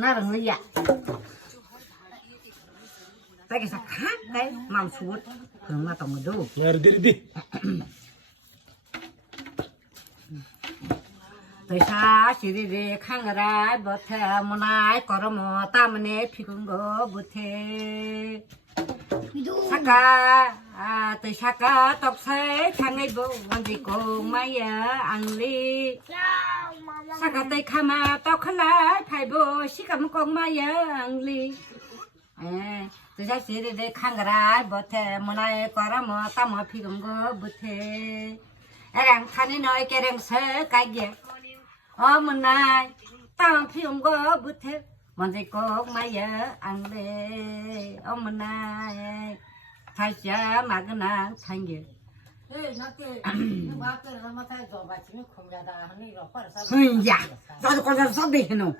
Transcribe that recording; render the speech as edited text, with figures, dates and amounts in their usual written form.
나랑 의야. 자기서 가까이 맘수옷 그런 거 어떤 것도. Nerede? 도사 시리리 강어라 못해 무나이 걸어모 따문에 피군 거 못해. 사카 도사카 떡새 장애보 원디고 마야 앙리. 사카 때 카마 떡할라 팔보 시감 꼭 마야 앙리. 도사 시리리 강어라 못해 무나이 걸어모 따문 피군 거 못해. 에랑 타니 너의 깨랭서 가게. 어머나 땅 피운 거 못해 먼저 꼭 마여 안돼 어머나 다시야 마그나 tangi ya 나도 거기서 섭외해 놓